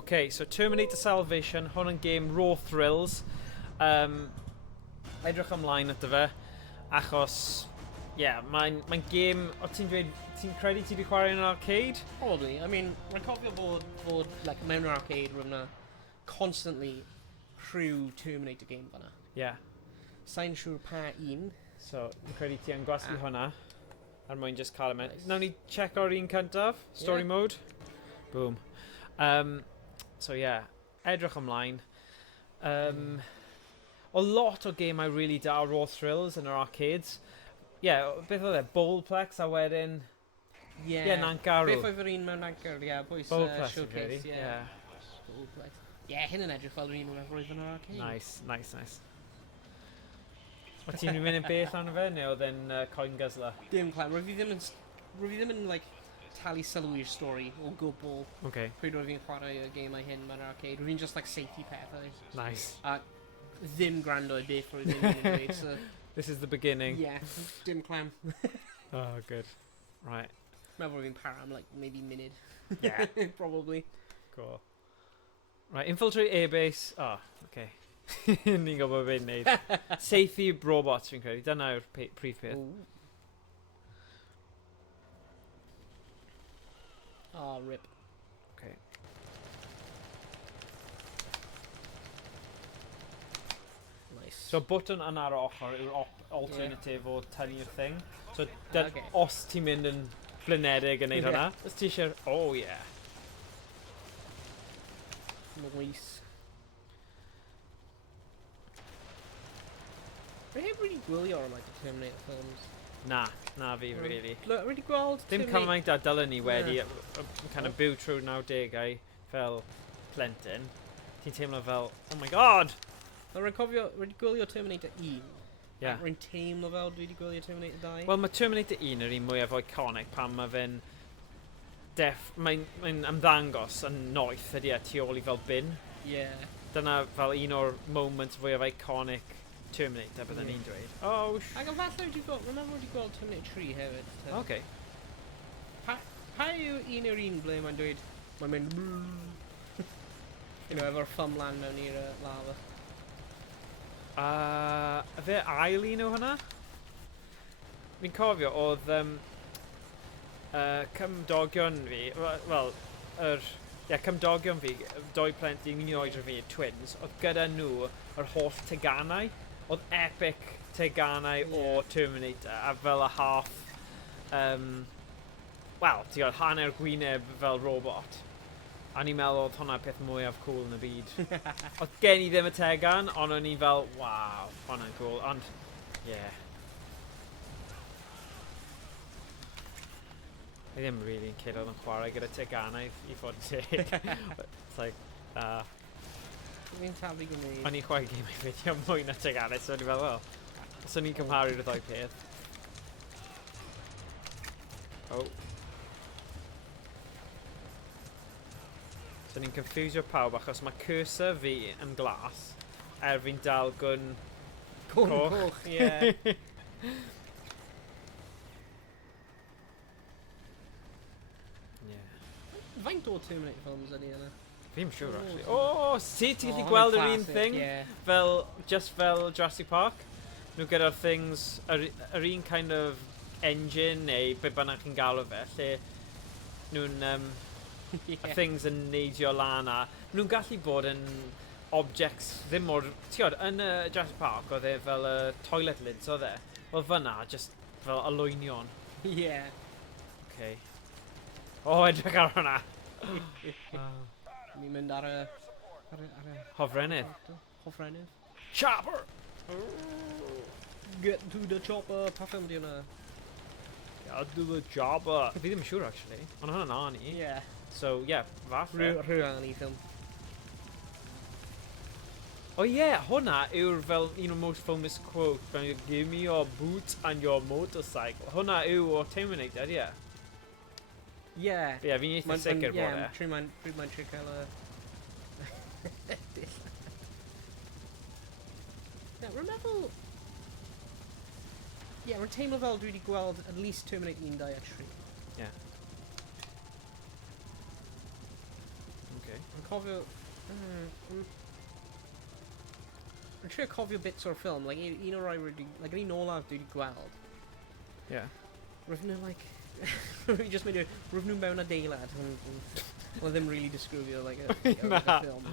Okay, so Terminator Salvation, hwn yn game raw thrills. Edrych ymlaen at fe, achos, mae'n game, o ti'n credu ti wedi chwarae yn arcade? Probably. I mean, mae'n cofio bod like, mewn yr arcade rwy'n na constantly criw Terminator game fanna. Sa'n siŵr pa un. So, yn credu ti yn gwasgu hwnna, er mwyn just cael yma. Nawn ni check o'r un cyntaf, story mode. Boom. So edrych ymlaen. O lot o gemau really da raw thrills yn yr arcades. Beth oedd e? Bowlplex a wedyn... Nancarw. Beth oedd yr un mewn Nancarw? Bwys Showcase. Bowlplex. Hyn yn edrych fel yr un mewn roedd yn yr arcade. Nice. O ti'n mynd yn bell arno fe, neu oedd e'n coin guzzler? Dim clem. Rwy fi ddim yn like, talu sylw i'r stori o gwbl. Pryd rwy fi'n chwarae y gemau hyn mewn arcade. Rwy fi'n just like saethu pethau. Nice. A ddim gwrando i beth rwy ddim yn dweud. So. This is the beginning. Dim clem. Oh, good. Right. Meddwl rwy fi'n para am like maybe munud. Probably. Cool. Right, infiltrate airbase. Oh, okay. Ni'n gwybod beth wneud. Saethu robots fi'n credu. Dyna yw'r prif peth. Oh, rip. Okay. Nice. So button yn ar ochr yw'r alternative o tynnu'r thing. So os ti'n mynd yn flynedig yn neud hwnna, os ti eisiau... Oh, yeah. Nice. Rwy heb really gwylio ar like, the Terminator films. Na fi, really. Wedi gweld Dim cymaint a dylen ni wedi kind of byw trwy 90au fel plentyn. Ti'n teimlo fel, oh my god! Rwy'n cofio, wedi gwylio Terminator 1. Yeah. Rwy'n teimlo fel dwi wedi gwylio Terminator 2. Wel, mae Terminator 1 yr un mwyaf iconic pan mae fe'n mae'n ymddangos yn noeth ydy tu ôl i fel bin. Dyna fel un o'r moments fwyaf iconic Terminator byddwn ni'n dweud. Oh, Ac yn falle wedi gweld Terminator 3 hefyd. Okay. Pa yw un o'r un ble mae'n dweud, mae'n mynd efo'r ffum lan mewn i'r lava? Fe ail un o hwnna? Fi'n cofio, oedd cymdogion fi, cymdogion fi, doi plentyn un oed fi, twins, oedd gyda nhw yr holl teganau. Oedd epic teganau o Terminator, a fel y half, ti'n gwybod, hanner gwyneb fel robot. A ni'n meddwl oedd hwnna'r peth mwyaf cool yn y byd. Oedd gen i ddim y tegan, ond o'n i fel, waw, hwnna'n cool, ond, I ddim really yn cyd oedd yn chwarae gyda teganau i fod yn teg. It's like, Fi'n talu gwneud. O'n i'n chwarae game i fideo mwy na teganau, so o'n i fel, so ni'n cymharu'r ddoi peth. So ni'n confusio pawb achos mae cursor fi yn glas, fi'n dal gwn coch. Faint o Terminator films ydy yna? Fi'n siŵr, actually. Ti'n gallu gweld yr un thing? Just fel Jurassic Park? Nhw gyda'r things, yr un kind of engine, neu be bynnag chi'n galw fe, lle nhw'n things yn neidio lan a nhw'n gallu bod yn objects ddim o'r... Ti'n gwybod, yn Jurassic Park, oedd e fel toilet lids, oedd e? Wel fyna, just fel alwynion. Okay. Edrych ar hwnna. Ni'n mynd ar y... Hofrennydd. Chopper! Get to the chopper. Pa ffilm di hwnna? Get to the chopper. Fi ddim yn siŵr, actually. Ond hwnna'n ani. So, falle. Rhyw ani ffilm. Hwnna yw'r fel un o'r most famous quote. Give me your boots and your motorcycle. Hwnna yw o Terminator, fi'n eitha sicr bod e. Pryd mae'n tri cael y... Rwy'n meddwl... rwy'n teimlo fel dwi wedi gweld at least Terminator 1, 2 a 3. Okay. cofio... Dwi'n trio cofio bits o'r ffilm, like, un o'r rai wedi... Like, un olaf dwi wedi gweld. Yeah. Roedd nhw, like... Roedd just mynd roedd nhw mewn adeilad. Oedd ddim really disgrifio, like, a ffilm.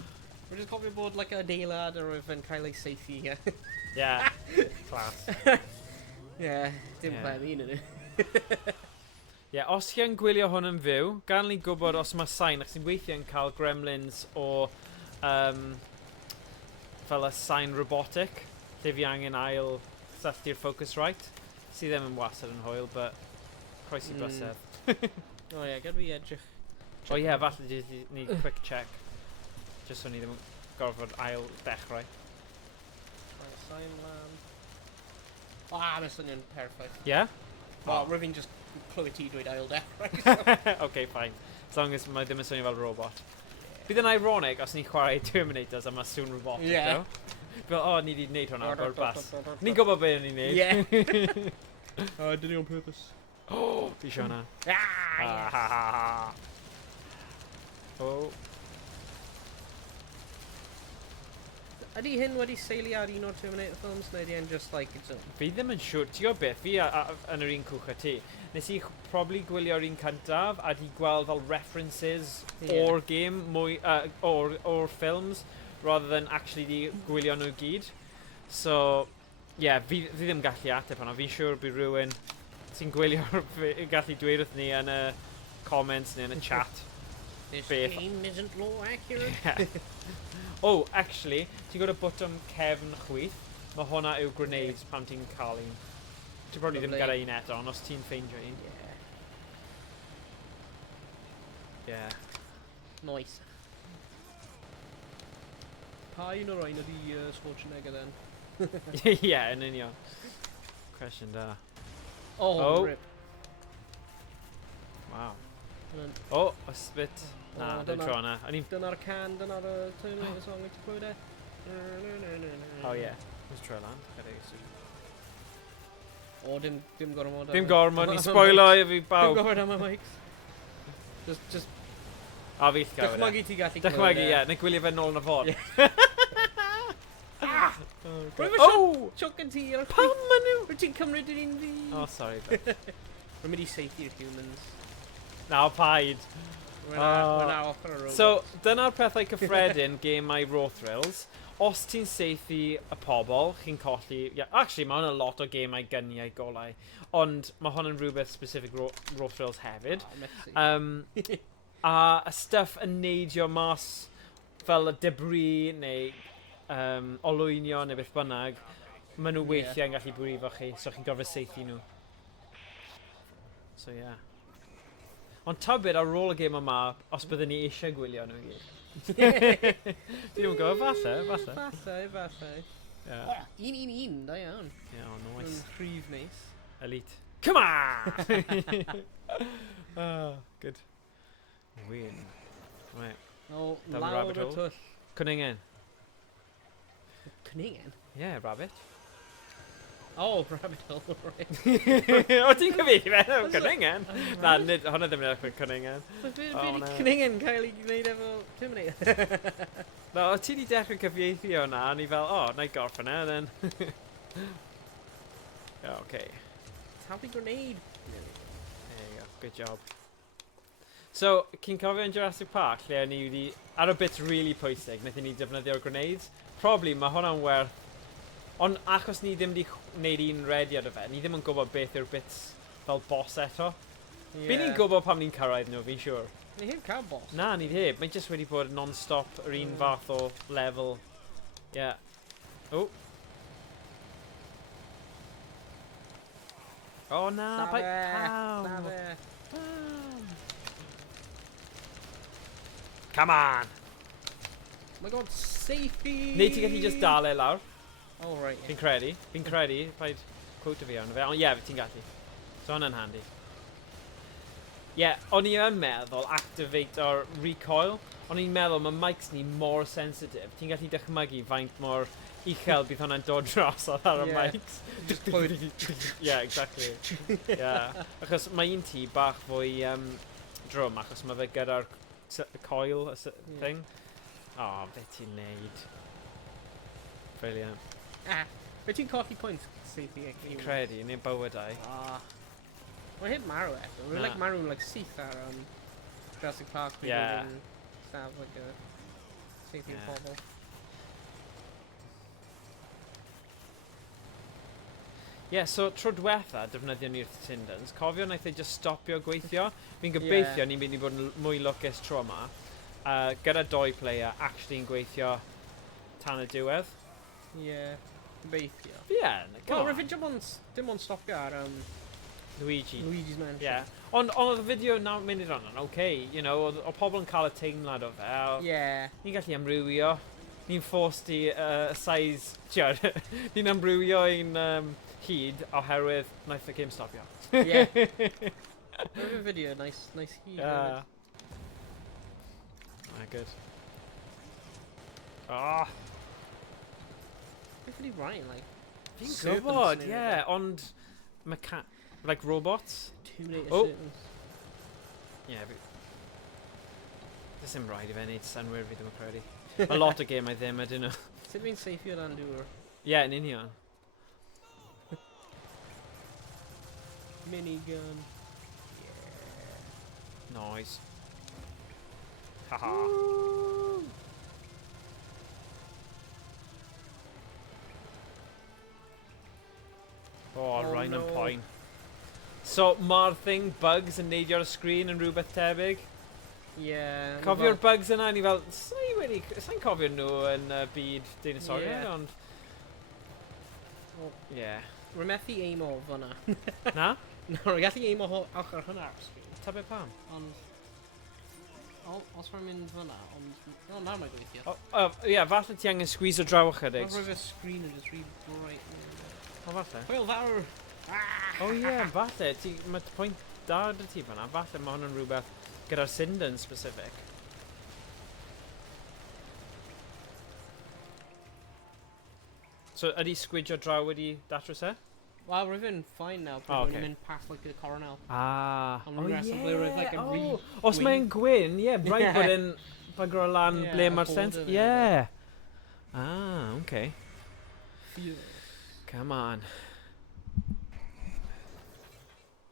Roedd just cofio bod, like, adeilad a roedd yn cael ei seithi. Yeah. Class. Yeah, dim plan un yn nhw. Ie, os chi yn gwylio hwn yn fyw, gan ni gwybod os mae sain, ac sy'n weithio yn cael gremlins o fel y sain robotic, lle fi angen ail syllu'r Focusrite, sydd ddim yn wastad yn hwyl, but croesi bysedd. O ie, gad fi edrych. O ie, falle jyst ni quick check, just so ni ddim yn gorfod ail dechrau. Sain lan. Mae'n swnio'n perffaith. Yeah? Well, rwy'n fi'n just clywed ti dweud ail dechrau. Okay, fine. As long as mae ddim yn swnio fel robot. Bydd yn ironic os ni'n chwarae Terminators a mae sŵn robotic, Yeah. Fel, ni wedi gwneud hwnna o'r bas. Ni'n gwybod beth ni'n gwneud. Yeah. Did it on purpose. Oh, fi sio hwnna. Ah, Oh. Ydy hyn wedi seili ar un o'r Terminator films, neu ydy hyn just like its own? Fi ddim yn siŵr. Ti'n gwybod beth? Fi yn yr un cwch a ti. Nes i probably gwylio'r un cyntaf a di gweld fel references o'r game, o'r films, rather than actually di gwylio nhw gyd. So, yeah, fi ddim gallu ateb hwnna. Fi'n siŵr bydd rhywun sy'n gwylio gallu dweud wrth ni yn y comments neu yn y chat. This game isn't law accurate. Yeah. Oh, actually, ti'n gwybod y bwtwm cefn chwith? Mae hwnna yw grenades pan ti'n cael un. Ti'n probably ddim gyda un eto, ond os ti'n ffeindio un. Yeah. Nice. Pa un o'r ein ydi Schwarzenegger then? Yeah, yn union. Cwestiwn da. Oh, rip. Wow. Oh, a spit. Na, dwi'n tro hwnna. Dyna'r can, dyna'r Terminator song wyt ti'n clywed e? Oh yeah. Let's try land. O, dim gormod. Dim gormod, ni spoilo i fi bawb. Dim gormod am y mics. Just... A fi llgaw yna. Dychmygu ti gallu clywed e. Dychmygu, ie. Neu gwylio fe nôl na fod. Rwy'n fy sioc yn ti ar y Pam ma nhw? Rwy'n ti'n cymryd yn un fi. Oh, sorry. Rwy'n mynd i seithi i'r humans. Na, paid. Rwy'n off ar y robot. So, dyna'r pethau cyffredin gemau Raw Thrills. Os ti'n seithi y pobl, chi'n colli... Yeah, actually, mae hwn yn lot o gemau gyniau golau. Ond mae hwn yn rhywbeth specific Raw Thrills hefyd. A y stuff yn neidio mas fel y debris neu olwynio neu beth bynnag, maen nhw weithiau yn gallu brifo chi, so chi'n gorfod seithi nhw. So, yeah. Ond tybyd ar ôl y gêm yma, os byddwn ni eisiau gwylio nhw i gyd. Dwi'n gwybod, falle. Falle. Yeah. Un, da iawn. Yeah, oh, nice. Yn rhif neis. Elite. Come on! Oh, good. Win. Right. O, Down the lawr rabbit y hole. twll. Cwningen. Cwningen? Yeah, rabbit. Oh, rabbit hole, right. O, ti'n cyfeirio fe? No, Cwningen. Na, hwnna ddim yn edrych Cwningen. Be di Cwningen cael ei gwneud efo Terminator? No, o ti di dechrau cyfieithu hwnna, a ni fel, na i gorff hwnna, then. Yeah, okay. Happy grenade. There you go, good job. So, cyn cofio yn Jurassic Park, lle ni wedi, ar y bit really pwysig, wnaethon ni defnyddio'r grenades. Probably, mae hwnna'n werth. Ond achos ni ddim wedi gwneud un rediad o fe, ni ddim yn gwybod beth yw'r bits fel boss eto. Yeah. Bydd ni'n gwybod pam ni'n cyrraedd nhw, fi'n siŵr. Ni heb cael boss. Na, ni heb. Mae'n just wedi bod non-stop yr un fath o level. Yeah. Oh. Oh na, bai pam. Come on! Oh my god, safety! Neu ti gallu just dal e lawr. Oh, right, yeah. Fi'n credu, paid quote fi arno fe, ond ie, ti'n gallu. So hwnna'n handi. Ie, o'n i yn meddwl activate o'r recoil, o'n i'n meddwl mae mics ni mor sensitive. Ti'n gallu dychmygu faint mor uchel bydd hwnna'n dod drosodd ar y mics. Just clywed. Yeah, exactly. Yeah. Achos mae un ti bach fwy drwm, achos mae fe gyda'r coil thing. O, be ti'n neud? Brilliant. Be ti'n colli pwynt sydd i Fi'n credu, neu bywydau. Mae'n hyd marw eto. Mae'n like marw like syth ar Jurassic Park. Yeah. Stab like a syth i'r pobl. Ie, so tro diwetha, defnyddio ni'r Sindens, cofio wnaeth e just stopio gweithio. Fi'n gobeithio ni'n mynd i fod yn mwy lwcus tro yma. Gyda 2 player, actually'n gweithio tan y diwedd. Ie, gobeithio. Ie, Wel, rwy'n dim ond stopio ar Luigi's Mansion. Ie, ond oedd y fideo 9 munud o'n okay, you know, oedd pobl yn cael y teimlad o fe. Ie. Ni'n gallu amrywio. Ni'n forced i size, ni'n amrywio i'n hyd oherwydd wnaeth y game stopio. Ie. Rwy'n fideo, nice hyd. Good. Ah. Beth ydi Ryan, like? Fi'n gwybod, ie, ond like robots? Terminator serpents. Ie, Does dim rhaid I fe wneud synwyr fi ddim yn credu. A lot o gemau ddim, ydyn nhw. Sut fi'n seifio dan dŵr? Ie, yn union. Minigun. Nice. Haha. Oh, Ryan yn poen. So, mae'r thing bugs yn neidio ar y sgrin yn rhywbeth tebyg? Ie. Cofio'r bugs yna, ni fel, sa'n cofio nhw yn byd deinosoriaid, ond... Ie. Rwy'n methu aim o fyna. Na? No, rwy'n gallu aim o ochr hwnna ar sgrin. Ta be pam? Ond... Os rwy'n mynd fyna, ond... O, nawr mae'n gweithio. Ie, falle ti angen squeeze o draw ychydig. Rwy'n rwy'n sgrin yn just really bright. O, falle. Hwyl fawr! O ie, falle. Mae pwynt da dy ti fanna. Falle mae hwn yn rhywbeth gyda'r Sinden specific. So, ydy sgwidio draw wedi datrys e? Wel, rwy'n fine now. Rwy'n mynd past like, y coronel. Os mae'n gwyn, ie, rhaid bod yn bygro lan ble mae'r sens. Ie. Okay. Come on.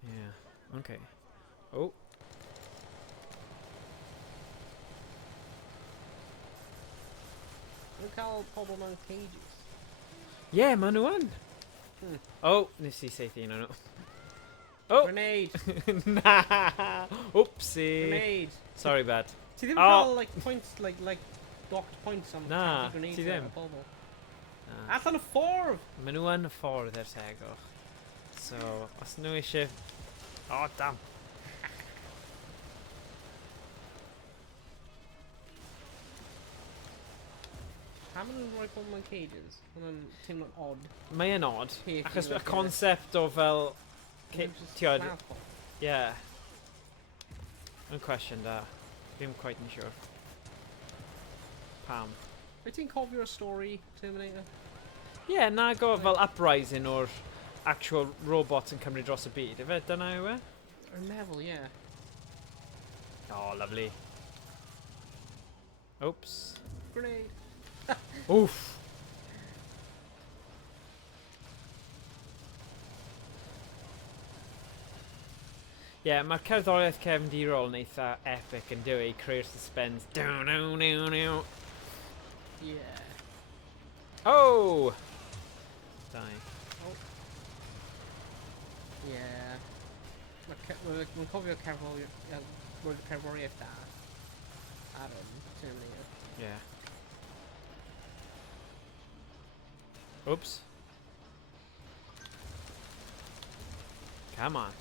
Yeah, okay. Oh. Rwy'n cael pobl mewn cages. Ie, ma' nhw yn. Oh, nes I seithi un o'n nhw. Oh! Grenade! Na! Oopsie! Grenade! Sorry, bad. Ti ddim cael, like, points, like, docked points am Na, grenades ti ddim. Allan y ffordd! Ma' nhw yn y ffordd ers egwch. So, os nhw eisiau... Oh, damn. Pam maen nhw'n rhoi pobl mewn cages? Maen teimlo'n odd. Mae yn odd, Peth achos i y like, concept o fel... Tiod, Slap o. ie. Yn cwestiwn da. Ddim quite yn siwr. Pam? Wyt ti'n cofio'r stori Terminator? Ie, nag o fel uprising o'r actual robots yn cymryd dros y byd. Efe, dyna yw e? Yr meddwl, ie. Oh, lovely. Oops. Grenade! Oof! Ie, mae'r cerddoriaeth Kevin D. Roll yn eitha epic yn dyw i creu'r suspense. Ie. Oh! Dau. Ie. Mae'n cofio cerddoriaeth da. Ar Terminator. Yeah. Oops. Come on.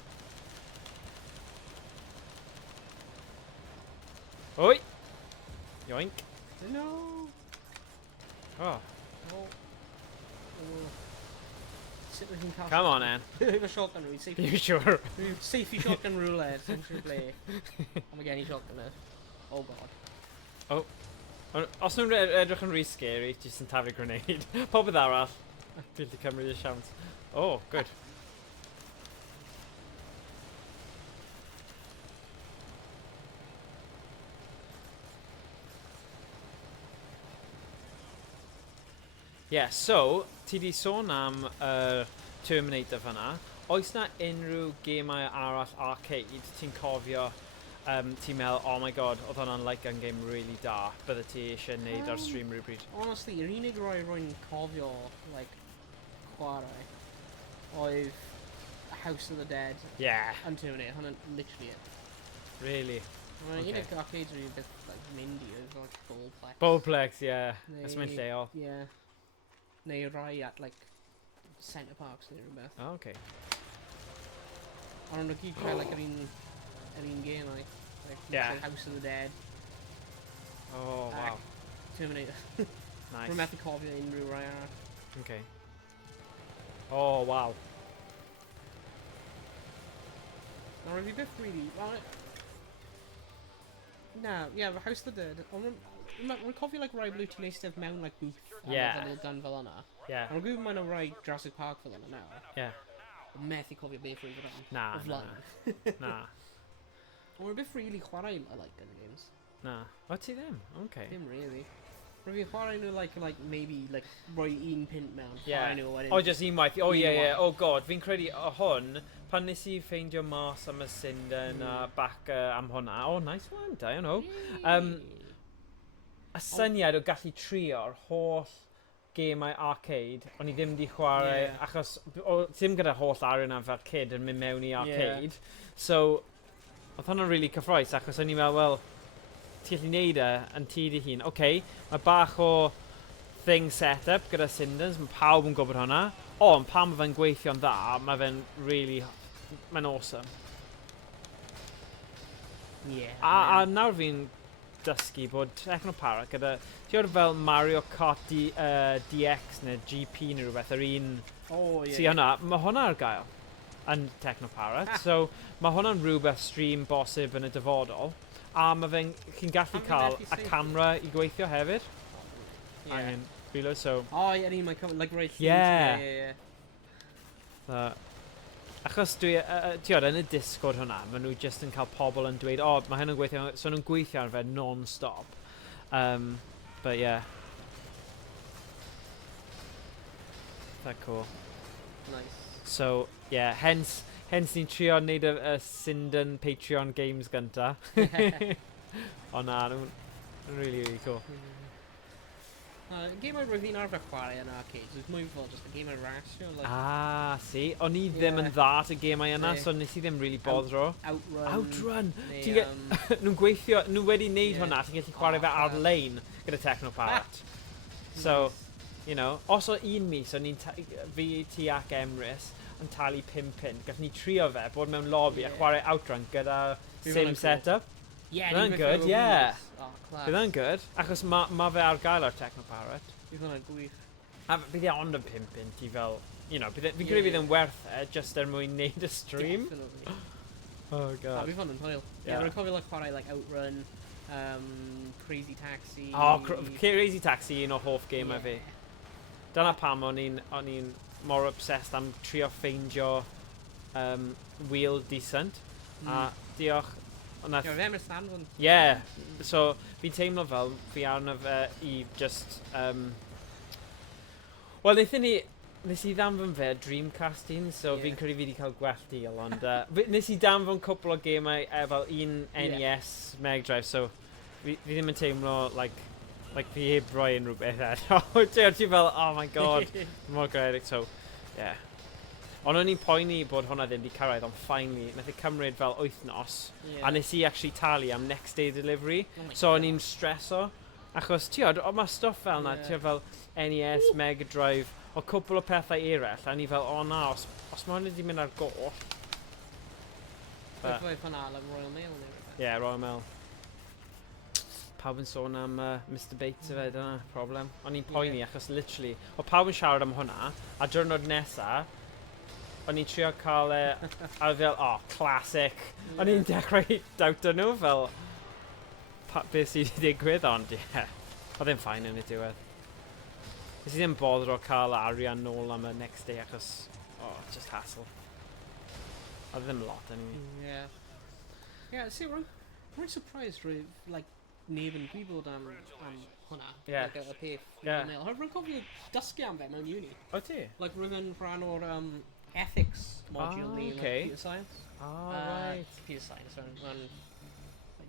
Oi! Yoink. No! Oh. Oh. Sut wyt ti'n cael... Come on, Ann. Efo shotgun rwy'n safe. You sure? Rwy'n safe I shotgun roulette, sy'n siŵr ble. Ond mae gen I shotgun e. Oh god. Oh. Os nhw'n edrych yn rhy scary, jyst yn taflu grenade. Popeth arall. Fi'n cymryd y siawns. Oh, good. Yeah, so, ti di sôn am Terminator fanna. Oes na unrhyw gemau arall arcade ti'n cofio, ti'n meddwl, oh my god, oedd hwnna'n like gun game really da, bydde ti eisiau neud ar stream rhywbryd? Honestly, yr unig rwy'n cofio, like, chwarae, oedd House of the Dead and Terminator. Hwnna'n literally it. Really? Mae'n unig arcades rwy'n beth, like, mynd i, oedd like Bullplex. Bullplex, That's mynd lleol. Yeah. Neu rai at, like, Centre Parks neu rhywbeth. Oh, okay. Ond nhw gyd cael, like, yr un game, like House of the Dead. Oh, wow. Terminator. Nice. Rwy'n methu cofio unrhyw rai arall. Okay. Oh, wow. Ond rwy'n byth really... House of the Dead. Ond rwy'n cofio, like, rai blwyddyn ti'n eistedd mewn, like, booth. Little gun fel yna. Ond rwy'n gwybod mae'n rai Jurassic Park fel yna nawr. Ond methu cofio beth rwy'n gwybod. Na. Ond rwy'n byth really chwarae like gun games. Na. O, ti ddim? Okay. Ddim really. Rwy'n chwarae nhw like maybe like roi un pint mewn. O, just unwaith. Oh, Oh, god. Fi'n credu o hwn, pan nes i ffeindio mas am y Sinden a back am hwnna. Oh, nice one. I don't know. Y syniad o gallu trio'r holl gemau arcade, o'n i ddim di chwarae, achos ddim gyda holl arian am fel kid yn mynd mewn i arcade. So, oedd hwnna'n really cyffroes, achos o'n i'n meddwl, wel, ti'n gallu neud yn ti di hun. Okay, mae bach o thing set-up gyda Sindens, mae pawb yn gwybod hwnna. Ond pan mae fe'n gweithio'n dda, mae fe'n really, mae'n awesome. A nawr fi'n dysgu bod Technopark gyda, ti'n fel Mario Kart DX neu GP neu rhywbeth, yr un sy'n hwnna, mae hwnna ar gael yn Technopark. So mae hwnna'n rhywbeth stream bosib yn y dyfodol. A mae fe'n, chi'n gallu cael y camera i gweithio hefyd. Angen reload, so... mae'n like right through. Achos dwi, ti'n yn y Discord hwnna, maen nhw just yn cael pobl yn dweud, mae hyn yn gweithio, so nhw'n gweithio ar fe non-stop. But yeah. That cool. Nice. So, yeah, hence ni'n trio wneud y Sinden Patreon games gynta. O na, nhw'n really, really cool. Game oedd fi'n arfer chwarae yn arcades, oedd mwy fel just a game of rasio. See, o'n i ddim yn dda at y gemau yna, so nes i ddim really boddro. Outrun! Nhw'n gweithio, nhw wedi wneud hwnna, ti'n gallu chwarae fe ar-lein gyda Technopark. So, you know, os o un mis, o'n i'n fi, ti ac Emrys yn talu 5 pint, gallwn ni trio fe, bod mewn lobby a chwarae Outrun gyda sim setup. Bydd good, Bydd yn good, achos ma fe ar gael ar Technopark. Bydd hwnna'n gwych. A bydd e ond yn 5 pint i fel, you know, fi'n credu bydd yn werth just er mwyn neud y stream. Definitely. Oh god. Bydd hwnna'n hwyl. Rwy'n cofio chwarae like Outrun, Crazy Taxi. Crazy Taxi un o hoff game fi. Dyna pam o'n i'n more obsessed am trio ffeindio wheel decent. A diolch. So fi'n teimlo fel fi arno fe i just wel nes i ddanfon fe Dreamcasting, so fi'n credu fi wedi cael gwell deal, ond nes i danfon cwpl o gemau fel un NES Mega Drive, so fi ddim yn teimlo like fi heb roi unrhyw beth eto. Ti fel, oh my god, mor gredig, so yeah. Ond o'n i'n poeni bod hwnna ddim wedi cyrraedd, ond finally, nath i cymryd fel 8 nos, a nes i actually talu am next day delivery, so o'n i'n streso, achos tiod, mae stuff fel na, tiod fel NES, Mega Drive, o cwpl o pethau eraill, a ni fel, na, os mae hwnna wedi mynd ar goll. Beth oedd hwnna, like Royal Mail neu? Yeah, Royal Mail. Pawb yn sôn am Mr Bates o fe, dyna problem. O'n i'n poeni, achos literally, o pawb yn siarad am hwnna, a diwrnod nesa, o'n i'n trio cael a fel, classic. O'n i'n dechrau dawto nhw fel, beth sydd wedi digwydd, ond oedd e'n ffain yn y diwedd. Nes i ddim boddro cael arian nôl am y next day, achos, just hassle. Oedd ddim lot, anyway. See, rwy'n surprised, like, neb yn gwybod am hwnna. Yeah. Like y peth. Yeah. Rwy'n cofio dysgu am fe mewn uni. O ti? Like rwy'n rhan o'r ethics module ni, like computer science. Oh, right. Computer science,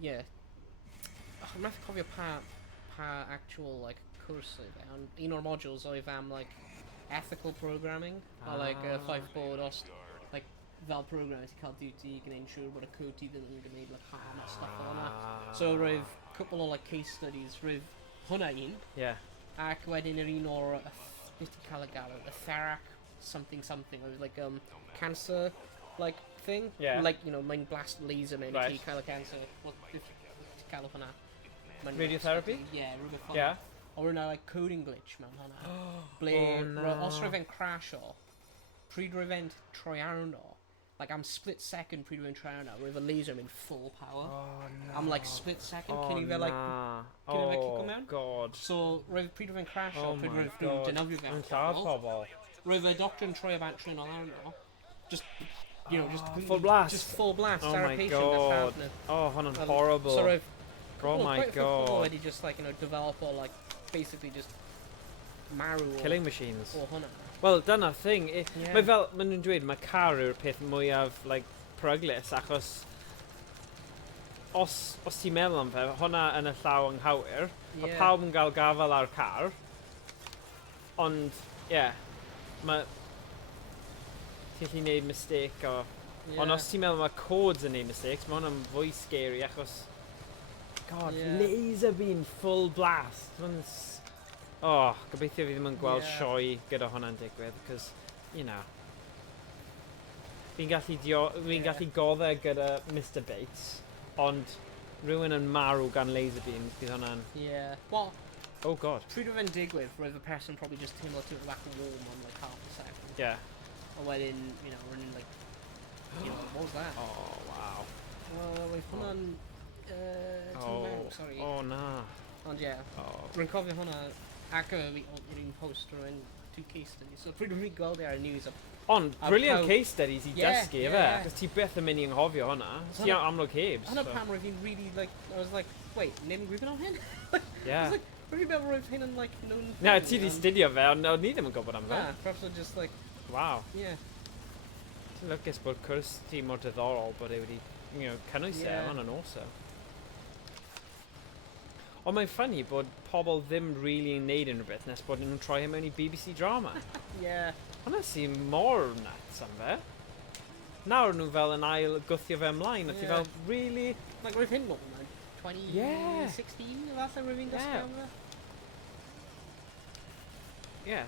yeah. Mae'n methu cofio pa actual, like, cwrs oedd e, ond un o'r modules oedd am, like, ethical programming, a, like, ffaith bod os, like, fel programmer ti cael duty gwneud siŵr bod y code ti ddim yn gwneud, like, harm a stuff fel yna. So roedd couple o, like, case studies, roedd hwnna un, ac wedyn yr un o'r, beth ti'n cael y galw, y therac something, oedd, like, cancer, like, thing. Yeah. Like, you know, mae'n blast laser mewn i ti cael y cancer. Beth ti'n cael hwnna? Radiotherapy? Yeah, rhywbeth fel. Yeah. O rwy'n like coding glitch mewn hwnna. Ble, os rwy'n fe'n crasho, pryd rwy'n fe'n troi arno, like am split second pryd rwy'n troi arno, rwy'n fe'n laser mynd full power. Oh no. Am like split second, cyn i fe like, cyn i fe cico mewn. Oh god. So, rwy'n pryd rwy'n crasho, pryd rwy'n dynafio fe'n pobl. Rwy'n fe doctor yn troi a bant trwy'n ôl arno. Just, you know, just full blast. Just full blast. Oh my god. Oh, hwnna'n horrible. So rwy'n oh my god. Already just like, you know, develop or like basically just marw killing machines. O hwnna. Well, dyna'r thing. Mae fel, maen nhw'n dweud, mae car yw'r peth mwyaf, like, peryglus, achos os ti'n meddwl am fe, hwnna yn y llaw anghywir, mae pawb yn cael gafel ar car, ond, mae ti'n gallu gwneud mistake o... Ond os ti'n meddwl mae codes yn gwneud mistakes, mae hwnna'n fwy scary, achos... God, laser beam full blast. Oh, gobeithio fi ddim yn gweld sioe gyda hwnna'n digwydd, because, you know... Fi'n gallu goddau gyda Mr Bates, ond rhywun yn marw gan laser beam, bydd hwnna'n... Well... Oh god. Pryd oedd e'n digwydd, roedd the person probably just teimlo to the back of warm on like half a second. A wedyn, you know, running like... You know, what was that? Oh, wow. Well, like, hwnna'n... sorry. Oh, na. Ond rwy'n cofio hwnna, ac yr un post rwy'n two case studies. So pryd rwy'n gweld ar y news. Ond, brilliant case studies I dysgu, efe? Cos ti beth yn mynd i'n nghofio hwnna. Ti amlwg hebs. Hwnna pam rwy'n fi'n really, like, I was like, wait, nid yn gwybod am hyn? I was like, rwy'n meddwl rwy'n hyn yn, like, known... Na, ti di studio fe, ond ni ddim yn gwybod am fe. Perhaps I'm just like... Wow. Ti'n lwcus bod cwrs ti mor diddorol bod e wedi, you know, cynnwys e, hwnna'n awesome. Ond mae'n ffynnu bod pobl ddim really yn neud unrhyw beth nes bod nhw'n troi mewn I BBC drama. Hwna sy'n mor nuts am fe. Nawr nhw fel yn ail gwthio fe ymlaen, a ti fel, really? Like, roedd hyn mod yma, 2016, efallai roedd fi'n dysgu am fe?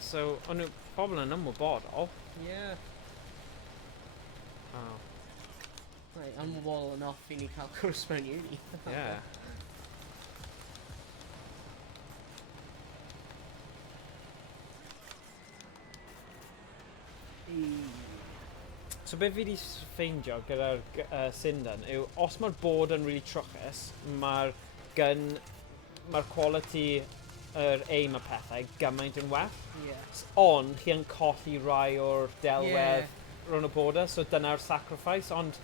So, ond nhw pobl yn ymwybodol. Ymwybodol enough I ni cael cwrs mewn uni. So be fi wedi ffeindio gyda'r Sinden yw, os mae'r bod yn really trwchus, mae'r quality yr aim a pethau gymaint yn well. Ond chi yn colli rai o'r delwedd rhwng y border, so dyna'r sacrifice, ond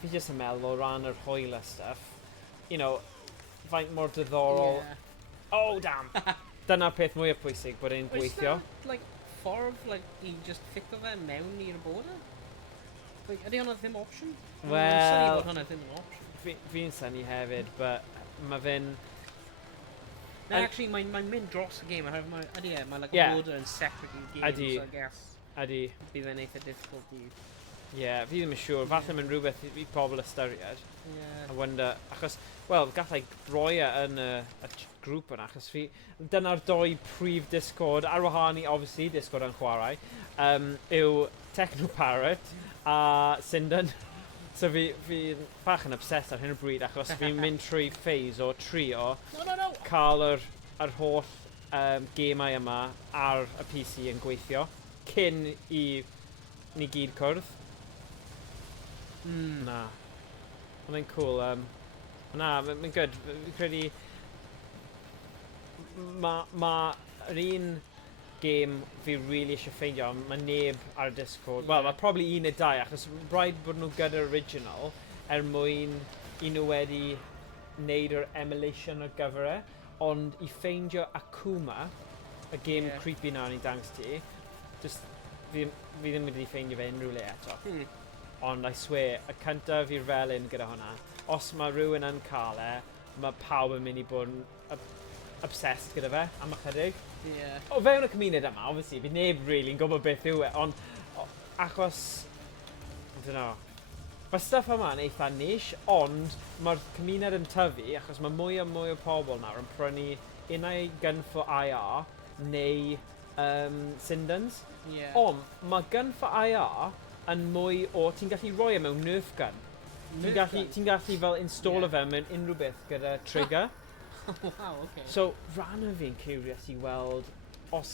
fi jyst yn meddwl o ran yr hwyl a stuff, you know, faint mor diddorol... Oh, damn! Dyna'r peth mwyaf pwysig bod e'n gweithio. Like, ffordd, like, I just ffito fe mewn i'r border? Like, ydy hwnna ddim option? Wel... Fi'n synnu bod hwnna ddim yn option. Fi'n synnu hefyd, but mae fe'n... No, actually, mae'n mynd dros y game, mae'n like a border and separate games, so I guess. Ydy. Bydd e'n eitha difficult I... Fi ddim yn siŵr. Falle mae'n rhywbeth I pobl ystyried. I wonder, achos, wel, gallai broia yn y grŵp yna, achos dyna'r doi prif Discord, ar wahân I, obviously, Discord YnChwarae, yw Technoparrot a Sinden. So fi'n bach yn obsessed ar hyn o bryd, achos fi'n mynd trwy phase o trio cael yr holl gemau yma ar y PC yn gweithio, cyn I ni gyd cwrdd. Na. Mae'n cool. Na, mae'n good. Fi'n credu... Mae'r un game fi really eisiau ffeindio, mae neb ar y Discord. Wel, mae probably un neu dau, achos rhaid bod nhw gyda'r original mwyn I nhw wedi wneud yr emulation ar gyfer e. ond i ffeindio Akuma, y game creepy na ni dangos ti, just fi ddim wedi ffeindio fe unrhyw le eto. Ond I swear, y cyntaf i'r felyn gyda hwnna, os mae rhywun yn cael e, mae pawb yn mynd i bod yn obsessed gyda fe am ychydig. O fewn y cymuned yma, obviously, bydd neb really yn gwybod beth yw e, ond achos, I don't know, mae stuff yma yn eitha niche, ond mae'r cymuned yn tyfu, achos mae mwy a mwy o pobl nawr yn prynu unau gun for IR neu Sindens. Ond mae gun for IR yn mwy o, ti'n gallu rhoi e mewn Nerf gun. Ti'n gallu fel install fe mewn unrhyw beth gyda trigger. Wow, okay. So, rhan o fi'n curious i weld os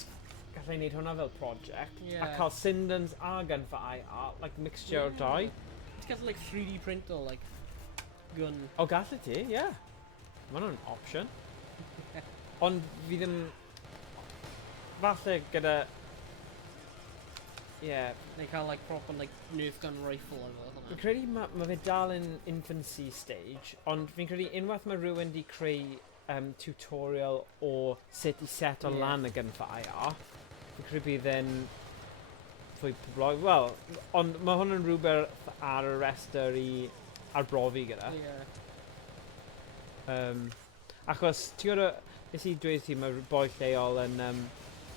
gallai wneud hwnna fel project, a cael Sindens a gun for IR, like mixture o dau. Ti'n gallu like 3D print o like gun. O gallu ti, ie. Mae hwnna'n option. Ond fi ddim... Falle gyda... Neu cael like proper like Nerf gun rifle o hwnna. Fi'n credu mae fe dal yn infancy stage, ond fi'n credu unwaith mae rhywun wedi creu tutorial o sut i set o lan y gun for IR, fi'n credu bydd e'n fwy poblog. Wel, ond mae hwn yn rhywbeth ar y rester i arbrofi gyda. Achos, ti'n gwybod, nes i dweud ti, mae boi lleol yn,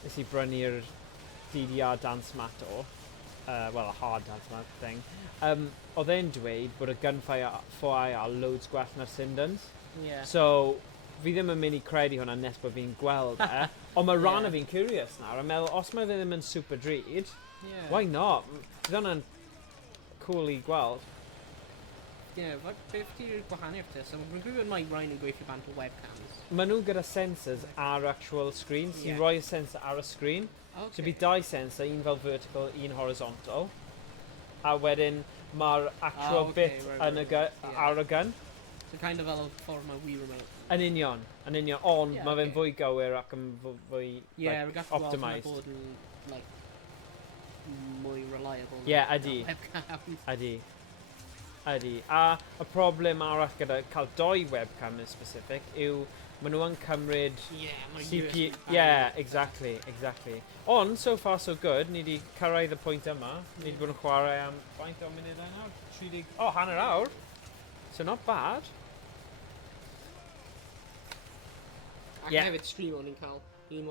nes i brynu'r DDR dance mat o, well, a hard dance mat thing. Oedd e'n dweud bod y gun for IR loads gwell na'r Sindens. So, fi ddim yn mynd i credu hwnna nes bod fi'n gweld e, ond mae rhan o fi'n curious nawr, a meddwl, os mae fe ddim yn super drud, why not? Fydd hwnna'n cool i gweld. Beth ti'r gwahaniaeth te? So, mae'n gwybod mae rhain yn gweithio bant o webcams. Maen nhw gyda sensors ar actual screen, so ti'n rhoi y sensor ar y screen. So bydd dau sensor, un fel vertical, un horizontal. A wedyn mae'r actual bit yn ar y gun. So kind of fel y ffordd mae Wii Remote. Yn union, ond mae fe'n fwy gywir ac yn fwy optimised. Bod yn like, mwy reliable. Ydy. A y problem arall gyda cael doi webcam yn specific yw maen nhw yn cymryd CPU. Exactly. Ond, so far so good, ni wedi cyrraedd y pwynt yma. Ni wedi bod yn chwarae am faint o munud yna? 30... Oh, hanner awr. So not bad. Ac hefyd stream o'n i'n cael un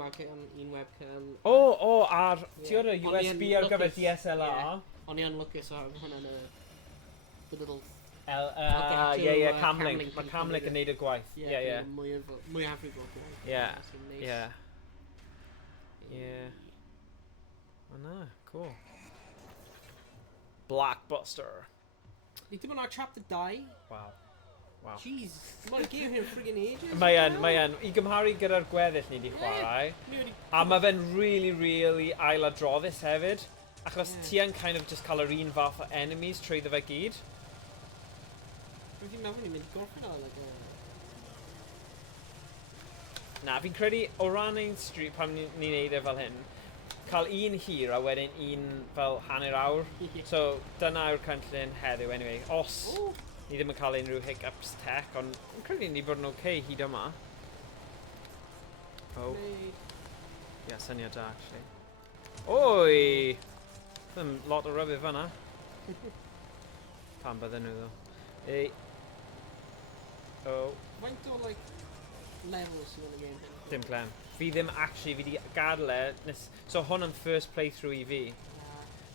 webcam. Ar ti'n gwybod USB ar gyfer DSLR. O'n i yn lwcus o hwnna'n the little... Camlink. Mae Camlink yn neud y gwaith. Mwy happy bod nhw. O na, cool. Blockbuster. Ni ddim yn ar chapter 2. Wow. Jeez, mae'n gêm hyn friggin' ages. Mae yn. I gymharu gyda'r gweddill ni wedi chwarae. A mae fe'n really ailadroddus hefyd. Achos ti yn kind of just cael yr un fath o enemies trwy ddo fe gyd. Fi'n meddwl ni'n mynd gorffen o, Na, fi'n credu o ran ein street pan ni'n neud e fel hyn, cael un hir a wedyn un fel hanner awr. So, dyna yw'r cynllun heddiw, anyway. Os ni ddim yn cael unrhyw hiccups tech, ond fi'n credu ni bod yn okay hyd yma. Syniad da, actually. Oi! Ddim lot o rybydd fanna. Pan bydden nhw, ddo. Faint o, like, levels sy'n yn y game hyn? Dim clem. Fi ddim actually, fi wedi gadael e, so hwn yn first playthrough i fi.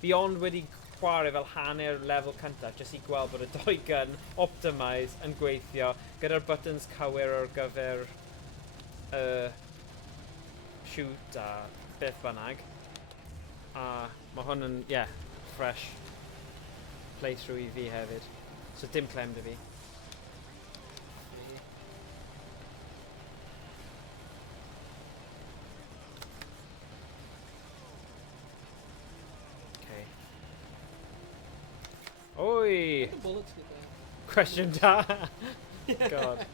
Fi ond wedi chwarae fel hanner level cyntaf, jyst i gweld bod y doi gun optimised yn gweithio, gyda'r buttons cywir ar gyfer shoot a beth bynnag. A mae hwn yn, fresh playthrough i fi hefyd. So dim clem dy fi. Oi! Question da! God.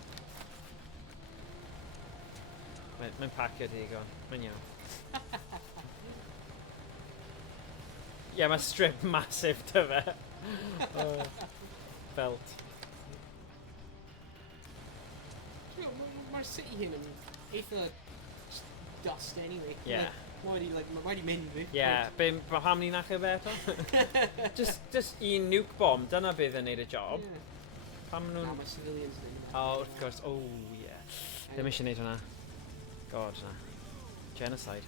Mae'n pacio digon. Mae'n iawn. Mae strip massive dy fe. Belt. Mae'r city hyn yn eitha dust anyway. Yeah. Mae di mynd fi. Yeah, pam ni'n achub eto? just un nuke bomb, dyna bydd yn neud y job. Yeah. Pam nhw'n... Na, mae civilians yn neud. Oh, of course. Oh, yeah. Ddim eisiau neud hwnna. God, na. Genocide.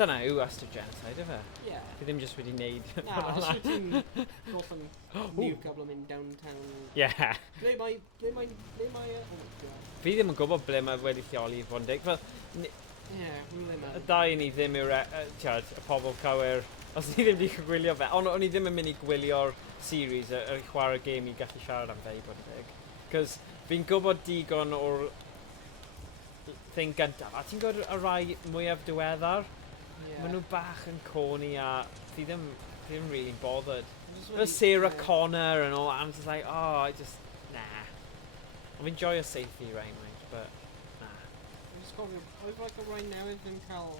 Dyna yw astro genocide, efe? Yeah. Fi ddim just wedi neud... Na, os wyt ti'n goffan nuke gobl yn mynd downtown... Yeah. Ble mae... Oh my god. Fi ddim yn gwybod ble mae wedi lleoli i fod yn dig. Fel, Yeah, rhywle ma. y dau ni ddim yw'r, y pobl cywir, os ni ddim wedi gwylio fe, ond o'n i ddim yn mynd i gwylio'r series, y chwarae game i gallu siarad am fe i bod yn dig. Cos fi'n gwybod digon o'r thing gyntaf, a ti'n gwybod y rai mwyaf diweddar? Yeah. Maen nhw bach yn corny a fi ddim really bothered. The Sarah Connor and all that, I'm just like, oh, I just, nah. I've enjoyed a safety right now, but nah. I'm just cofio, oedd like a rai newydd yn cael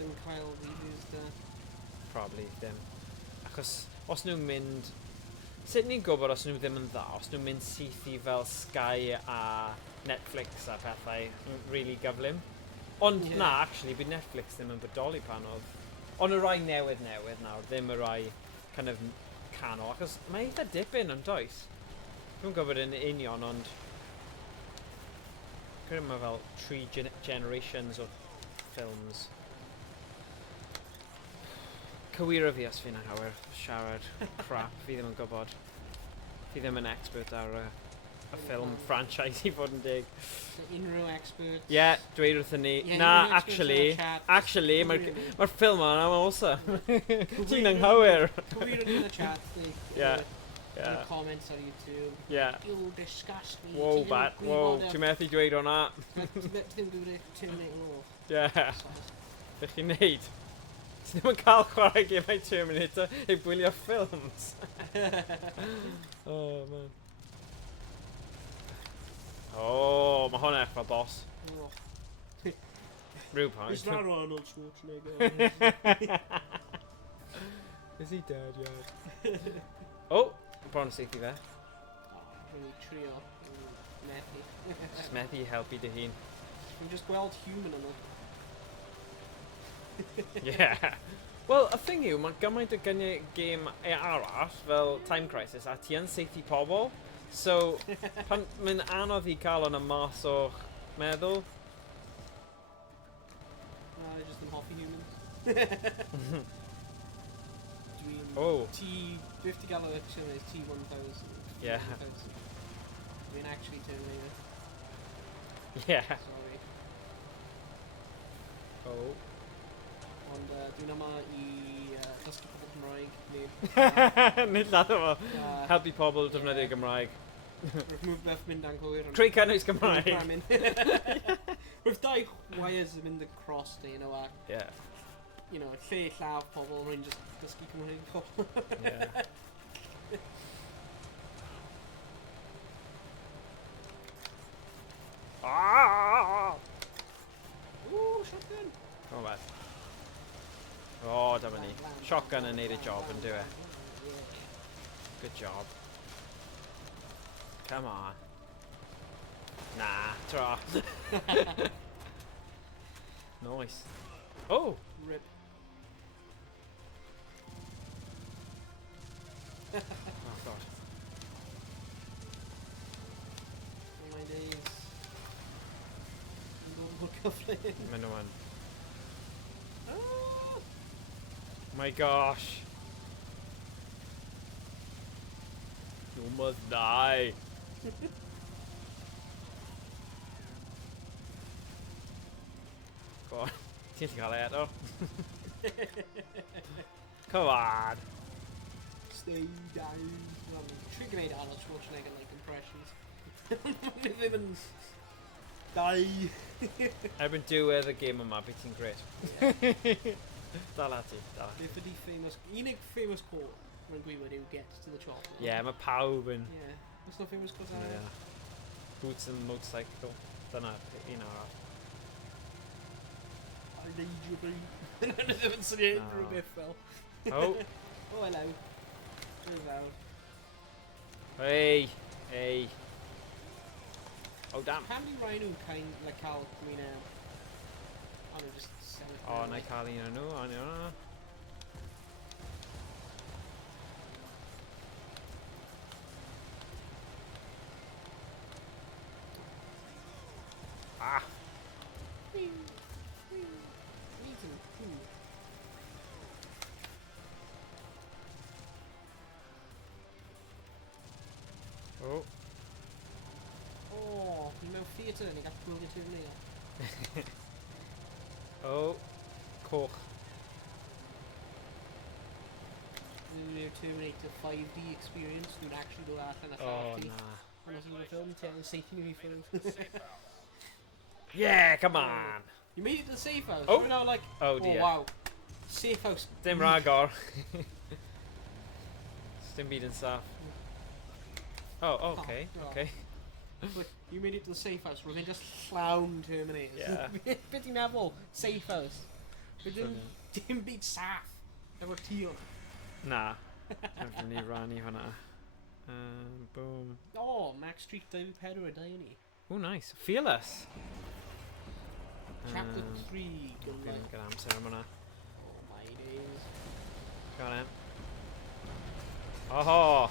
reviews da? Probably ddim. Achos os nhw'n mynd... Sut ni'n gwybod os nhw ddim yn dda? Os nhw'n mynd syth i fel Sky a Netflix a pethau really gyflym? Ond Yeah. na, actually, bydd Netflix ddim yn bodoli pan oedd. Ond y rai newydd nawr, ddim y rai kind of canol. Achos mae eitha dipyn yn does. Dwi'n gwybod yn union, ond... Credu mae fel 3 generations o ffilms. Cywiro fi os fi'n anghywir siarad crap, fi ddim yn gwybod. Fi ddim yn expert ar y ffilm franchise i fod yn dig. Unrhyw experts. Yeah, dweud wrthyn ni. Yeah, Na, unrhyw experts yn y actually, chat. mae'r ffilm yna am awesome. Ti'n anghywir. Cywiro ni yn y chat. Yeah. In the comments on YouTube. Yeah. You disgust me. Whoa, bat. Whoa, ti'n methu dweud hwnna. Ti'n gwybod Terminator. Yeah. Be chi'n neud? Ti ddim yn cael chwarae gemau Terminator i gwylio ffilms. Oh, man. Oh, mae hwnna fel boss. Rhyw point. Is that Arnold Schwarzenegger? Is he dead yet? Oh, bron yn seithi fe. Rwy'n trio. Methu. Just methu helpu dy hun. Rwy'n just gweld human yma. Yeah. Wel, y thing yw, mae gymaint o gyniau game arall, fel Time Crisis, a ti yn seithi pobl. So, pan mae'n anodd i cael hwnna mas o'ch meddwl. Na, just yn hoffi humans. Oh. Dwi wedi gael o actually is T1000. Yeah. Dwi'n actually Terminator. Yeah. Sorry. Oh. Ond dwi'n yma i dysgu pobl Cymraeg. Nid ladd o fo. Helpu pobl defnyddio Gymraeg. Rwy'n beth mynd anghywir. Creu cynnwys Gymraeg. Rwy'n dau wires yn mynd across ni, you know, a... Yeah. You know, lle llaw pobl, rwy'n just dysgu Cymraeg pobl. Yeah. Ah! Ooh, shotgun! Oh, bad. Oh, dyma ni. Shotgun yn neud y job yn dyw e. Good job. Come on. Nah, tra. Nice. Oh! Rip. Oh, God. Oh my days. Look at Flint. Mae nhw yn. My gosh. You must die. Go on. Ti'n gallu cael e eto? Come on. Stay down. Trwy gwneud Arnold Schwarzenegger like impressions. Ni ddim yn... Dau. Erbyn diwedd y gêm yma, beth ti'n gret. Dal ati, dal. Beth ydi famous... Unig famous quote rwy'n gwybod yw get to the chop. Yeah, mae pawb yn... Yeah. Oes no famous quote arall? Yeah. Boots and motorcycle. Dyna un arall. I need you, babe. Dyna ddim yn syniad No. rhyw beth fel. Oh. Oh, hello. Dwi'n fel. Hey. Hey. Oh, damn. Can be Rhino kind like Cal Green I'm just selling it. Oh, na cael un o nhw, o nhw. Ah! Oh. Oh, you know theatre and you got to to Terminator. Oh. Coch. Terminator 5D experience, you'd actually do that in a Oh, 5D. nah. Unless you were filming telling safety movie film. Yeah, come on! You made it to the safe house. Oh. We're now like, Oh, dear. Oh wow. Safe house. Dim ragor. Stim byd yn saff. Oh, okay, okay. But you made it to the safe house where they just llawn Terminators. Yeah. Bit i'n meddwl, safe house. But dim byd saff. Efo'r teal. Na. Efo ni rannu hwnna. Boom. Oh, Max Street Dive Pedal a Diony. Oh, nice. Fearless. Chapter 3. Good amser am hwnna. Oh my days. Go on, em. Oh!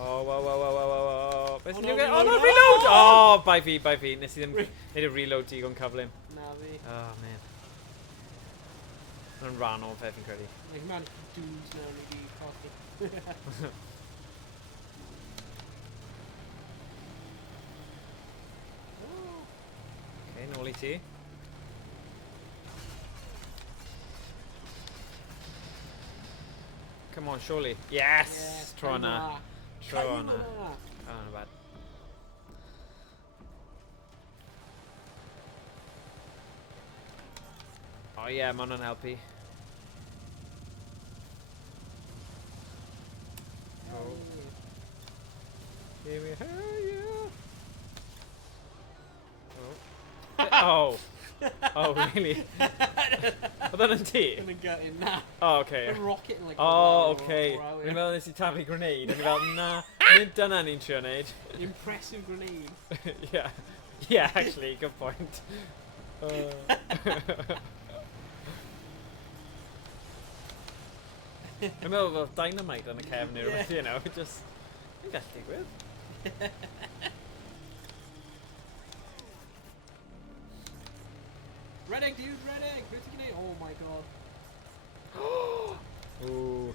Oh, whoa. Beth Oh, sy'n no, nhw'n reload. no, reload! Oh, bai fi. Nes i ddim neud y reload digon cyflym. Na fi. Oh, man. Mae'n rhan o fe fi'n credu. Like man, dudes now need to coffee. Okay, nôl I ti. Come on, surely. Yes! Tro yna. Tro yna. Oh, not bad. Oh yeah, ma' hwnna'n helpu. Oh. Here we are, Oh. Oh, really? Oedd hwnna'n ti? Yn y gutting, na. Oh, okay. Yn rocket like. Oh, okay. Ni'n meddwl nes I taflu grenade, a ni fel, na, nid dyna ni'n trio neud. Impressive grenade. Yeah. Yeah, actually, good point. Ni'n meddwl fel dynamite yn y cefn neu rhywbeth, you know, just... Ni'n gallu digwydd. Red egg, dude, red egg. Oh my god. Ooh.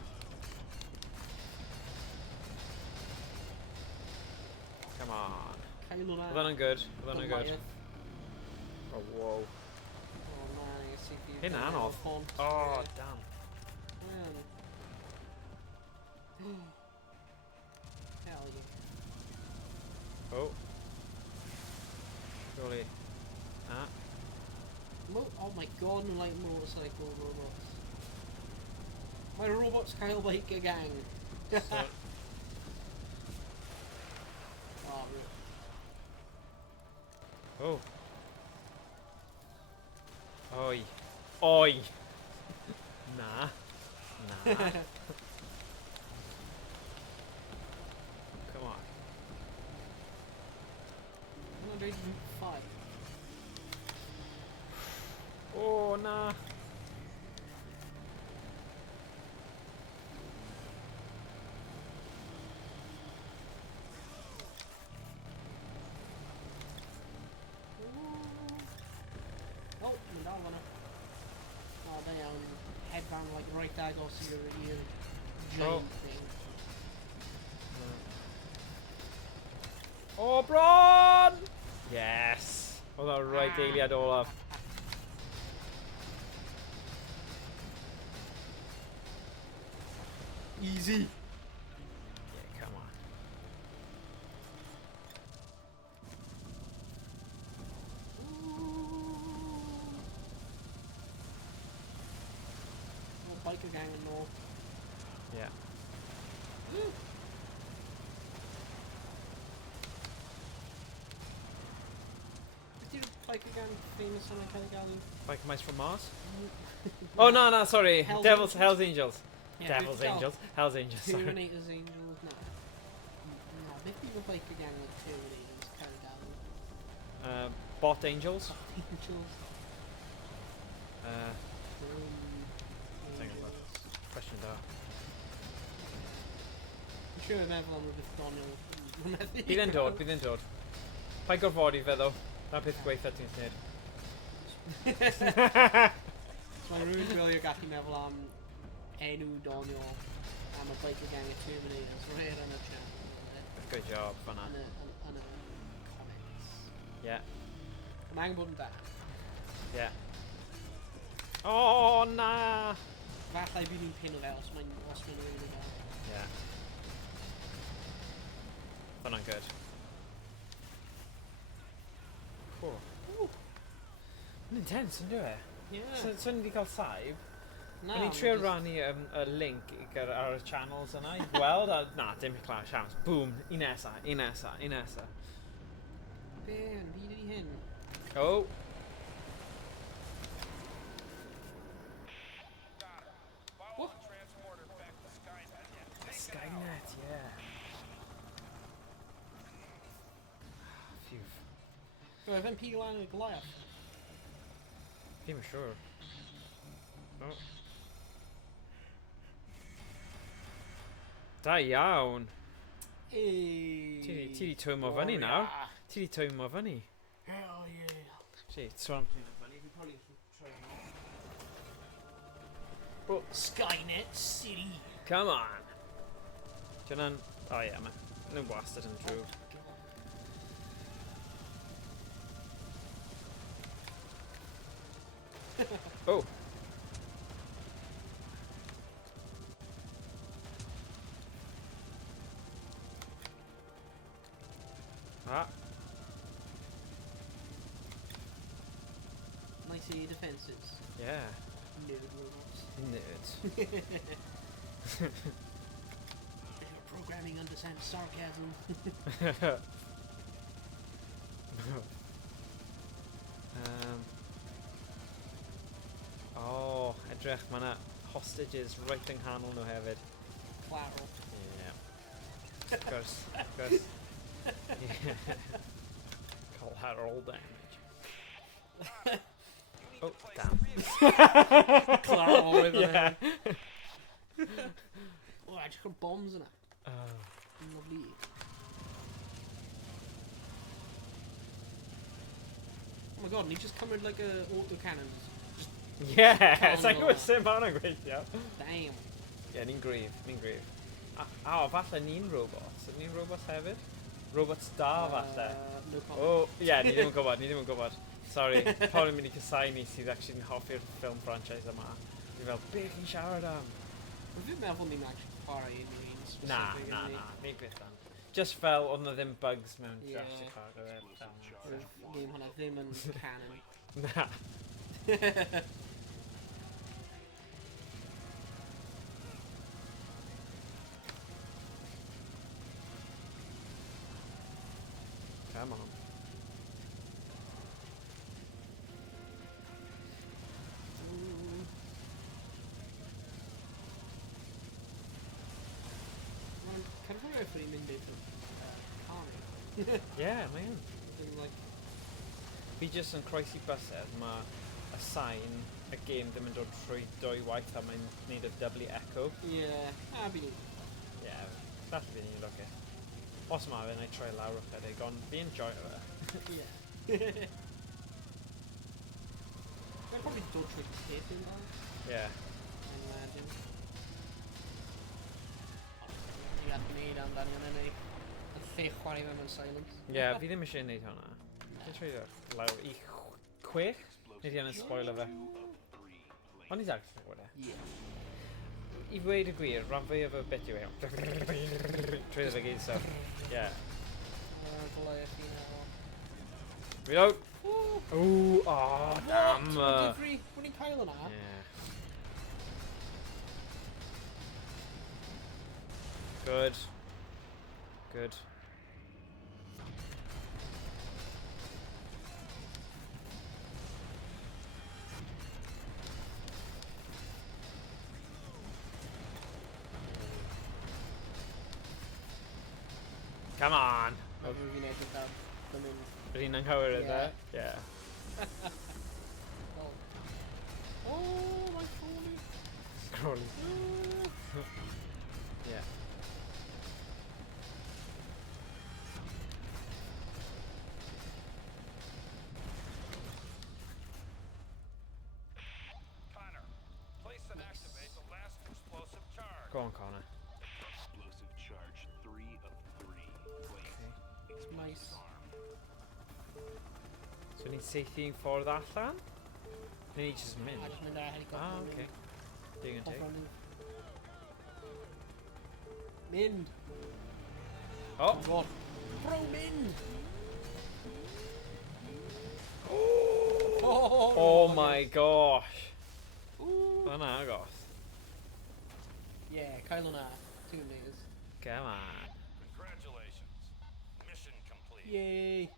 Come on. Oedd hwnna'n good. Oedd hwnna'n good. Oh, whoa. Oh man, I see if you Hyn anodd. Oh, damn. Hell you. Oh. Surely. Ah. Oh my god, I like motorcycle robots. My robots Kyle Biker gang. So, Oh, oh. Oi. Oi. Nah. Nah. Come on. 105. Oh, nah. Oh, no, no. Oh, they headband like right there goes to your ear. Giant thing. Oh, Bron! Yes. Oedd o'n right eiliad olaf. Easy. Yeah, come on. Oh, biker gang and all. Yeah. Is your biker gang famous on a Calgary? Biker Mice from Mars? Oh, no, sorry. Hell's Hells Angels. Yeah, Devil's Angels. Hell's Angels, sorry. Terminator's Angels, no. No, they think a biker gang like Terminators kind Bot angels. Question da. Dwi'n siŵr yn meddwl am rhywbeth Doniol. Bydd yn dod. Pa'i gorfodi fe ddo. Na peth gweitha ti'n gwneud. So mae rhywun gwylio gallu meddwl am enw Doniol am y biker gang y Terminators rhaid yn y channel. Good job, fanna. Yn y comics. Yeah. Mae'n angen bod yn da. Yeah. Oh, na! Falle bydd ni'n pin o fel os mae'n rhywun o fel. Yeah. Fanna'n good. Cool. Yn intense, yn dwi? Yeah. So ni wedi cael saib. Na. O'n i'n trio rannu y link ar y channels yna i gweld, a na, dim clash channels. Boom, un nesa. Be, yn byd i hyn? Oh. What? Skynet, yeah. Phew. Roedd e'n pigol lan y golau. Ddim yn siŵr. Oh. Da iawn. Ti di twymo fyny nawr. Ti di twymo fyny. Hell yeah. Si, twymo fyny. Skynet City. Come on. Dyna'n... O ie, mae'n wastad yn drwg. Oh. Ah. Nice defenses. Yeah. Nerd robots. Nerds. Programming understands sarcasm. Oh, edrych, mae yna hostages right yng nghanol nhw hefyd. Collateral. Yeah. Of course. Yeah. Collateral damage. Oh, damn. Collateral with yeah. Oh, I just got bombs in it. Oh. Lovely. Oh my god, and he just come with like a autocannon. Yeah, it's like we're sim on a great job. Damn. Yeah, ni'n grif. Falle ni'n robots. Ni'n robots hefyd? Robots da, falle. No comment. Oh, yeah, ni ddim yn gwybod. Sorry, probably mynd I casau ni sydd actually yn hoffi'r film franchise yma. Ni fel, be chi'n siarad am? Fi'n meddwl ni'n actually chwarae un Na, ni beth am. Just fel, oedd na ddim bugs mewn Jurassic Park. Game hwnna ddim yn canon. Na. Come on. Can I remember if we mynd i'r army? Yeah, man. Like... Fi jyst yn croesi bysedd, mae y sain y game ddim yn dod trwy dwy waith a mae'n gwneud y doubly echo. Yeah, fi ni. Yeah, falle fi ni'n lwcus. Os mae fe, na I troi lawr o chydig, ond fi enjoy fe. Yeah. Mae'n probably dod trwy tape yn dda. Yeah. I imagine. Ni gall gwneud amdani hwnna ni. Yn lle chwarae fe mewn silence. Yeah, fi ddim eisiau gwneud hwnna. Fi'n troi lawr I 6? Nid i yn spoiler fe. Ond I dag gwneud e. Yeah. I ddweud y gwir, rhan fwy o fy bit yw e. Trwy fe gyd, so. Yeah. Golau chi nawr. Reload! Ooh, oh, damn! What? When ni'n cael hwnna? Yeah. Good. Good. Come on! Fi'n edrych ar ddim yn Yr un anghywir iddo? Ie. Oh, my Crawley. Crawley. Ie. Go on, Connor. Explosive charge 3 of 3. It's nice. So ni'n seithi ffordd allan? Neu ni jyst mynd? I just mynd ar helicopter. Ah, okay. Doing and take. Mynd! Oh! God. Bro, mynd! Oh my gosh! Yn agos. Yeah, cael hwnna. 2 days. Come on. Congratulations. Mission complete. Yay!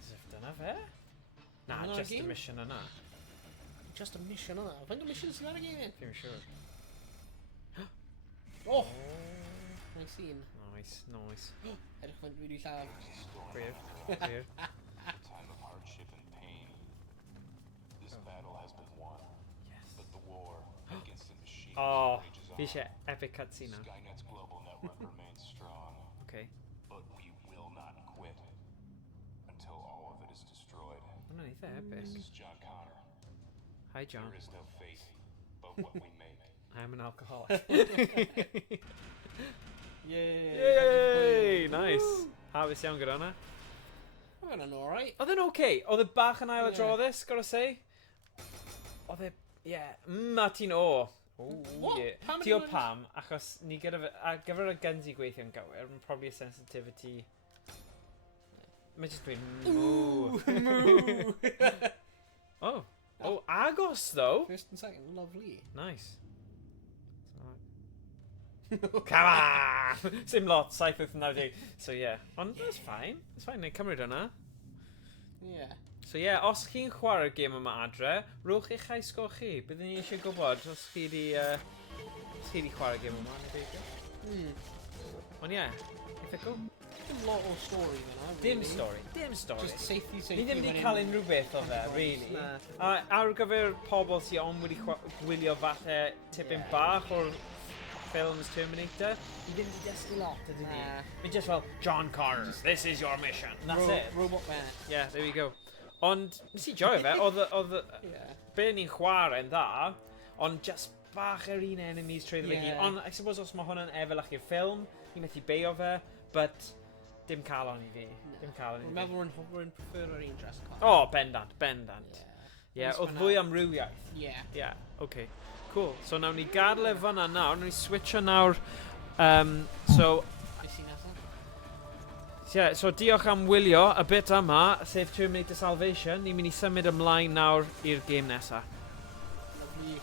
As if dyna fe? Na, Hwnna just a game? mission yna. Just a mission hwnna. Faint o missions sy'n ar y game? Fi'n siŵr. Oh! Nice scene. Nice, nice. Edrych faint wedi lladd. Weird, weird. Time of hardship and pain. This battle has been won. Yes. But the war against the machines Oh, rages fi on. eisiau epic cutscene na. Skynet's global network remains strong. Okay. But we will not quit until all of it is destroyed. Hwna'n eitha epic. This is John Connor. Hi, John. There is no fate but what we make. I'm an alcoholic. Yay! Yay! Nice. Hafus iawn gyda hwnna. Oedd hwnna'n alright. Oedd e'n okay. Oedd e bach yn ail Yeah. adroddus, gotta say. Oedd e, yeah. A ti'n o. What? Yeah. Pam Ti o ydi hwnna'n- pam, achos ni gyda fe, a gyfer y guns i gweithio'n gywir, mae'n probably a sensitivity. Mae jyst dweud moo. Moo! Oh. Oh, agos though. First and second, lovely. Nice. Come on! Sim lot, 790. So yeah, ond that's fine. It's fine, neu cymryd hwnna. Yeah. So yeah, os chi'n chwarae'r gêm yma adre, rwch eich haisgo chi. Byddwn ni eisiau gwybod os chi di chwarae'r gêm yma, neu beidio. Ond yeah, eitha cool. Dim lot o story fyna, really. Dim stori, dim stori. Just safety. Ni ddim wedi cael unrhyw beth o fe, really. Na. A ar gyfer pobl sy'n ond wedi gwylio falle tipyn bach o'r ffilms Terminator, ni ddim wedi dysgu lot, ydyn ni. Na. Mi'n just fel, John Connor, this is your mission. That's it. Robot man. Yeah, there we go. Ond, nes i joio fe, oedd Yeah. be ni'n chwarae'n dda, ond just bach yr un enemies trwy ddweud. Yeah. Ond, I suppose os mae hwnna'n efelych i'r ffilm, ni methu beio fe, but dim calon i fi. Dim calon i Dwi'n fi. meddwl rwy'n prefer yr un dress card. Oh, bendant, bendant. Yeah. Yeah, oedd fwy am rhywiaeth. Yeah. Yeah, okay. Cool. So nawn ni gadael e fanna nawr, nawn ni switcho nawr. So, Beth sy'n nesaf? yeah, so diolch am wylio y bit yma, sef Terminator Salvation. Ni'n mynd i symud ymlaen nawr i'r gêm nesaf. Lovely.